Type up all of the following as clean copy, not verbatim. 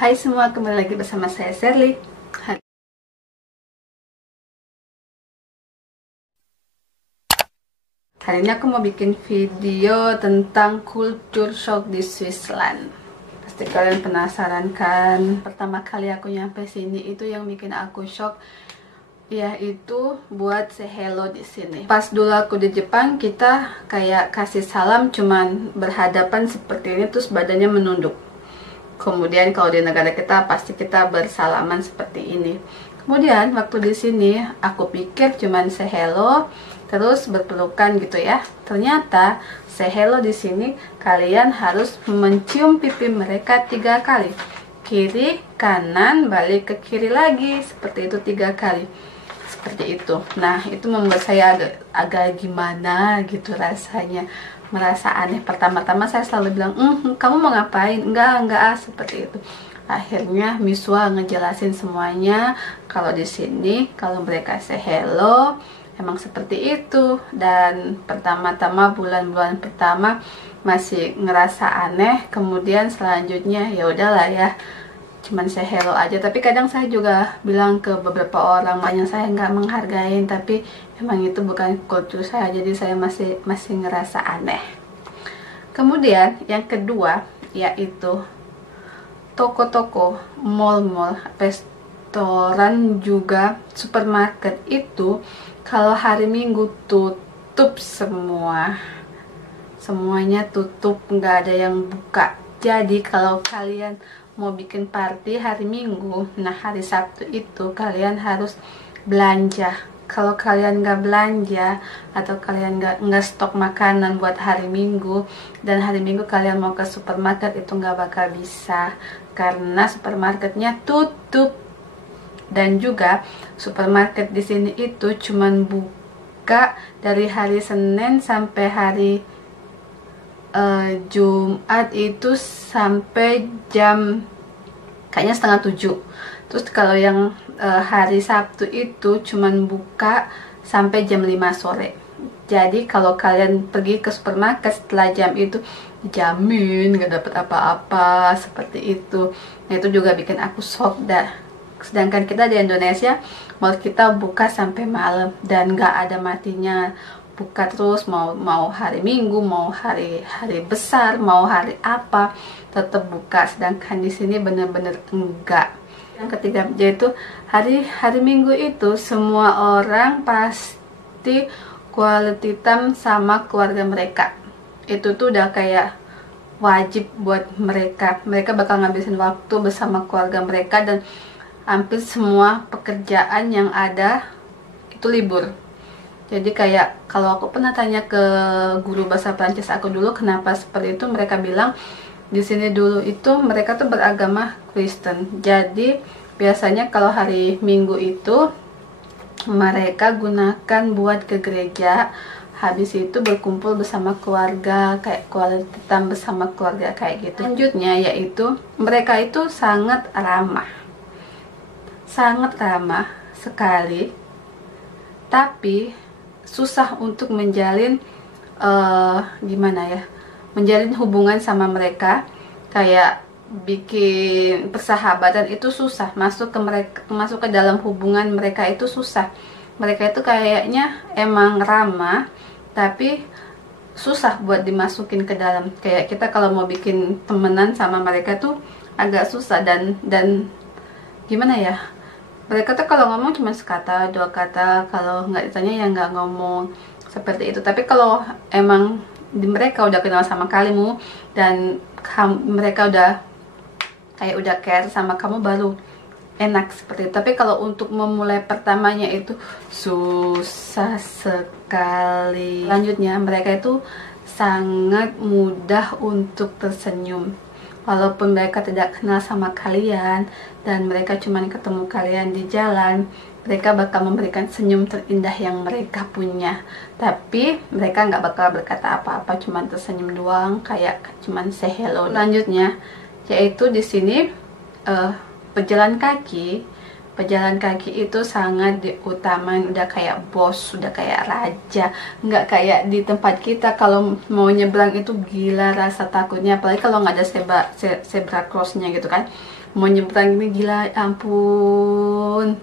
Hai semua, kembali lagi bersama saya Sherly. Hari ini aku mau bikin video tentang culture shock di Switzerland. Pasti kalian penasaran kan? Pertama kali aku nyampe sini itu yang bikin aku shock, yaitu buat say hello di sini. Pas dulu aku di Jepang, kita kayak kasih salam cuman berhadapan seperti ini, terus badannya menunduk. Kemudian kalau di negara kita pasti kita bersalaman seperti ini. Kemudian waktu di sini aku pikir cuman say hello terus berpelukan gitu ya. Ternyata say hello di sini kalian harus mencium pipi mereka 3 kali. Kiri, kanan, balik ke kiri lagi, seperti itu 3 kali. Seperti itu. Nah, itu membuat saya agak gimana gitu rasanya. Merasa aneh. Pertama-tama saya selalu bilang, kamu mau ngapain? Enggak, seperti itu. Akhirnya Miswa ngejelasin semuanya. Kalau di sini, kalau mereka say hello, emang seperti itu. Dan pertama-tama, bulan-bulan pertama masih ngerasa aneh. Kemudian selanjutnya ya udahlah ya, cuman say hello aja. Tapi kadang saya juga bilang ke beberapa orang, banyak saya nggak menghargain, tapi emang itu bukan kultur saya, jadi saya masih ngerasa aneh. Kemudian yang kedua yaitu toko-toko, mall-mall, restoran juga supermarket itu kalau hari Minggu tutup semuanya tutup, nggak ada yang buka. Jadi kalau kalian mau bikin party hari Minggu, nah hari Sabtu itu kalian harus belanja. Kalau kalian nggak belanja atau kalian nggak stok makanan buat hari Minggu, dan hari Minggu kalian mau ke supermarket, itu nggak bakal bisa karena supermarketnya tutup. Dan juga supermarket di sini itu cuman buka dari hari Senin sampai hari Jumat itu sampai jam kayaknya 6:30. Terus kalau yang hari Sabtu itu cuman buka sampai jam 5 sore. Jadi kalau kalian pergi ke supermarket setelah jam itu, dijamin nggak dapet apa-apa, seperti itu. Nah, itu juga bikin aku shock dah. Sedangkan kita di Indonesia, mall kita buka sampai malam dan nggak ada matinya. Buka terus, mau hari Minggu, mau hari besar, mau hari apa, tetap buka. Sedangkan di sini bener-bener enggak. Yang ketiga yaitu hari Minggu itu semua orang pasti quality time sama keluarga mereka. Itu tuh udah kayak wajib buat mereka. Mereka bakal ngabisin waktu bersama keluarga mereka, dan hampir semua pekerjaan yang ada itu libur. Jadi kayak kalau aku pernah tanya ke guru bahasa Prancis aku dulu kenapa seperti itu, mereka bilang di sini dulu itu mereka tuh beragama Kristen. Jadi biasanya kalau hari Minggu itu mereka gunakan buat ke gereja, habis itu berkumpul bersama keluarga, kayak quality time bersama keluarga kayak gitu. Selanjutnya yaitu mereka itu sangat ramah sekali, tapi susah untuk menjalin gimana ya, menjalin hubungan sama mereka. Kayak bikin persahabatan itu susah, masuk ke dalam hubungan mereka itu susah. Mereka itu kayaknya emang ramah, tapi susah buat dimasukin ke dalam. Kayak kita kalau mau bikin temenan sama mereka tuh agak susah, dan gimana ya, mereka tuh kalau ngomong cuma sekata, 2 kata, kalau nggak ditanya ya nggak ngomong, seperti itu. Tapi kalau emang mereka udah kenal sama kamu dan mereka udah care sama kamu, baru enak seperti itu. Tapi kalau untuk memulai pertamanya itu susah sekali. Selanjutnya mereka itu sangat mudah untuk tersenyum. Walaupun mereka tidak kenal sama kalian dan mereka cuma ketemu kalian di jalan, mereka bakal memberikan senyum terindah yang mereka punya. Tapi mereka nggak bakal berkata apa-apa, cuma tersenyum doang, kayak cuma say hello. Selanjutnya yaitu di sini pejalan kaki pejalan kaki itu sangat diutamain, udah kayak bos, udah kayak raja, nggak kayak di tempat kita. Kalau mau nyebrang itu gila rasa takutnya, apalagi kalau nggak ada zebra crossnya gitu kan. Mau nyebrang ini gila, ampun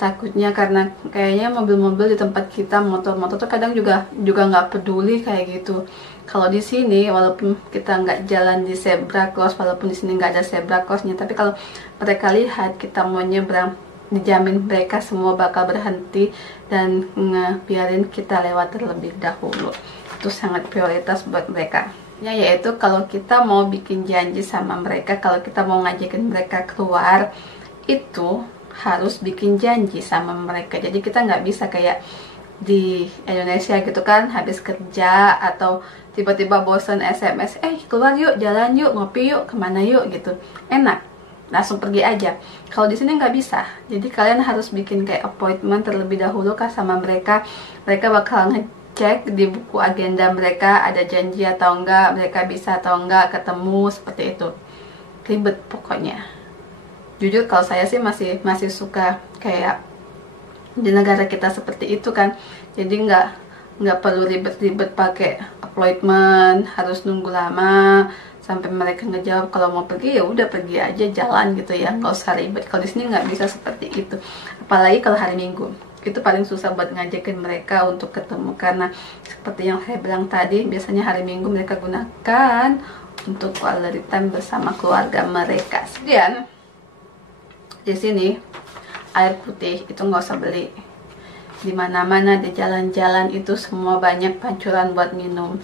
takutnya, karena kayaknya mobil-mobil di tempat kita, motor-motor tuh kadang juga nggak peduli kayak gitu. Kalau di sini walaupun kita nggak jalan di zebra cross, walaupun di sini nggak ada zebra crossnya, tapi kalau mereka lihat kita mau nyebrang, dijamin mereka semua bakal berhenti dan ngebiarin kita lewat terlebih dahulu. Itu sangat prioritas buat mereka. Yaitu kalau kita mau bikin janji sama mereka, kalau kita mau ngajakin mereka keluar, itu harus bikin janji sama mereka. Jadi kita nggak bisa kayak di Indonesia gitu kan, habis kerja atau tiba-tiba bosan SMS, keluar yuk, jalan yuk, ngopi yuk, kemana yuk gitu, enak langsung pergi aja. Kalau di sini nggak bisa, jadi kalian harus bikin kayak appointment terlebih dahulu kah sama mereka. Mereka bakal ngecek di buku agenda mereka ada janji atau enggak, mereka bisa atau enggak ketemu, seperti itu. Ribet pokoknya. Jujur kalau saya sih masih suka kayak di negara kita seperti itu kan, jadi nggak perlu ribet-ribet pakai appointment, harus nunggu lama sampai mereka ngejawab. Kalau mau pergi ya udah pergi aja, jalan gitu ya, nggak usah ribet. Kalau di sini nggak bisa seperti itu, apalagi kalau hari Minggu itu paling susah buat ngajakin mereka untuk ketemu, karena seperti yang saya bilang tadi, biasanya hari Minggu mereka gunakan untuk quality time bersama keluarga mereka. Kemudian di sini air putih itu nggak usah beli. Di mana-mana di jalan-jalan itu semua banyak pancuran buat minum,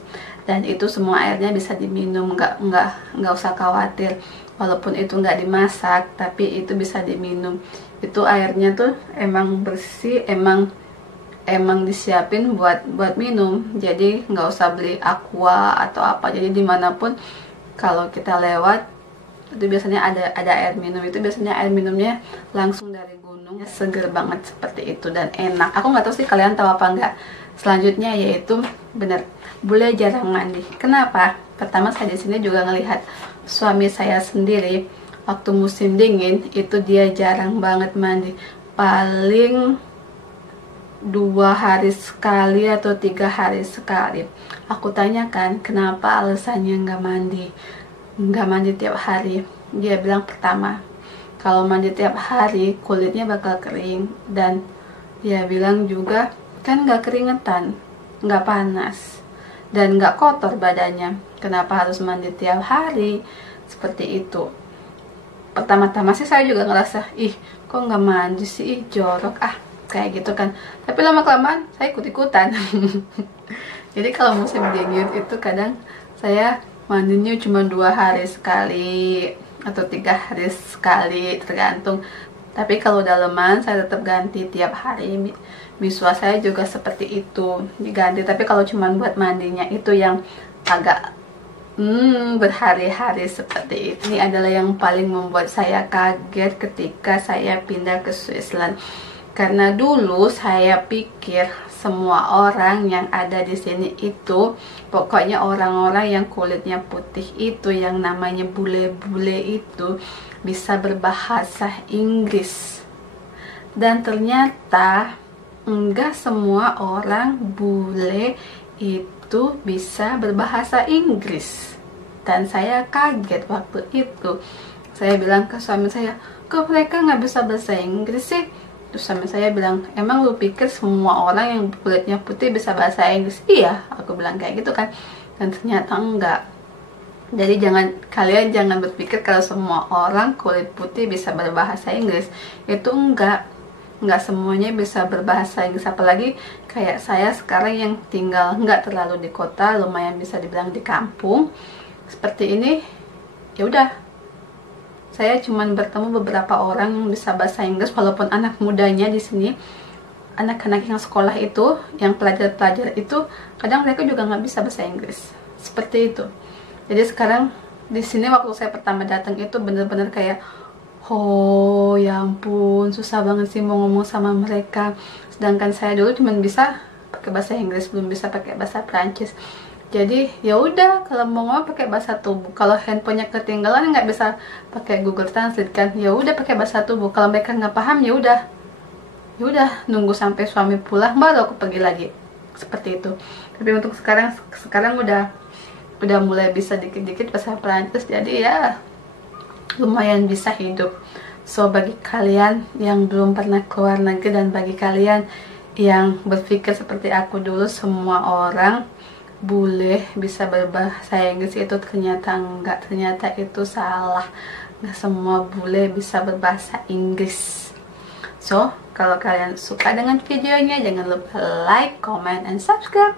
dan itu semua airnya bisa diminum, nggak usah khawatir. Walaupun itu nggak dimasak, tapi itu bisa diminum. Itu airnya tuh emang bersih, emang disiapin buat minum. Jadi nggak usah beli aqua atau apa. Jadi dimanapun kalau kita lewat itu biasanya ada air minum. Itu biasanya air minumnya langsung dari gunung, seger banget seperti itu dan enak. Aku nggak tahu sih kalian tahu apa enggak. Selanjutnya yaitu bener, bule jarang mandi. Kenapa? Pertama, saya di sini juga ngelihat suami saya sendiri waktu musim dingin itu dia jarang banget mandi, paling 2 hari sekali atau 3 hari sekali. Aku tanyakan kenapa alasannya nggak mandi tiap hari. Dia bilang pertama, kalau mandi tiap hari kulitnya bakal kering, dan dia bilang juga kan nggak keringetan, nggak panas, dan nggak kotor badannya. Kenapa harus mandi tiap hari? Seperti itu. Pertama-tama sih saya juga ngerasa, kok nggak mandi sih, jorok kayak gitu kan. Tapi lama-kelamaan saya ikut-ikutan. Jadi kalau musim dingin itu kadang saya mandinya cuma 2 hari sekali atau 3 hari sekali, tergantung. Tapi kalau daleman saya tetap ganti tiap hari. Misua saya juga seperti itu, diganti. Tapi kalau cuma buat mandinya itu yang agak berhari-hari seperti itu. Ini adalah yang paling membuat saya kaget ketika saya pindah ke Switzerland. Karena dulu saya pikir semua orang yang ada di sini itu, pokoknya orang-orang yang kulitnya putih itu, yang namanya bule-bule itu, bisa berbahasa Inggris. Dan ternyata enggak semua orang bule itu bisa berbahasa Inggris. Dan saya kaget waktu itu. Saya bilang ke suami saya, kok mereka nggak bisa bahasa Inggris sih? Terus suami saya bilang, emang lu pikir semua orang yang kulitnya putih bisa bahasa Inggris? Iya, aku bilang kayak gitu kan. Dan ternyata enggak. Jadi kalian jangan berpikir kalau semua orang kulit putih bisa berbahasa Inggris. Itu enggak semuanya bisa berbahasa Inggris. Apalagi kayak saya sekarang yang tinggal nggak terlalu di kota, lumayan bisa dibilang di kampung seperti ini. Ya udah, saya cuman bertemu beberapa orang yang bisa bahasa Inggris, walaupun anak mudanya di sini, anak-anak yang sekolah itu, yang pelajar-pelajar itu, kadang mereka juga nggak bisa bahasa Inggris. Seperti itu. Jadi sekarang di sini waktu saya pertama datang itu bener-bener kayak, oh ya ampun, susah banget sih mau ngomong sama mereka. Sedangkan saya dulu cuman bisa pakai bahasa Inggris, belum bisa pakai bahasa Prancis. Jadi ya udah, kalau mau ngomong pakai bahasa tubuh. Kalau handphonenya ketinggalan nggak bisa pakai Google Translate kan, ya udah pakai bahasa tubuh. Kalau mereka nggak paham ya udah nunggu sampai suami pulang baru aku pergi lagi, seperti itu. Tapi untuk sekarang udah mulai bisa dikit-dikit bahasa Perancis, jadi ya lumayan bisa hidup. So bagi kalian yang belum pernah keluar negeri dan bagi kalian yang berpikir seperti aku dulu, semua orang boleh bisa berbahasa Inggris, itu ternyata enggak, ternyata itu salah. Nggak semua boleh bisa berbahasa Inggris. So kalau kalian suka dengan videonya, jangan lupa like, comment, and subscribe.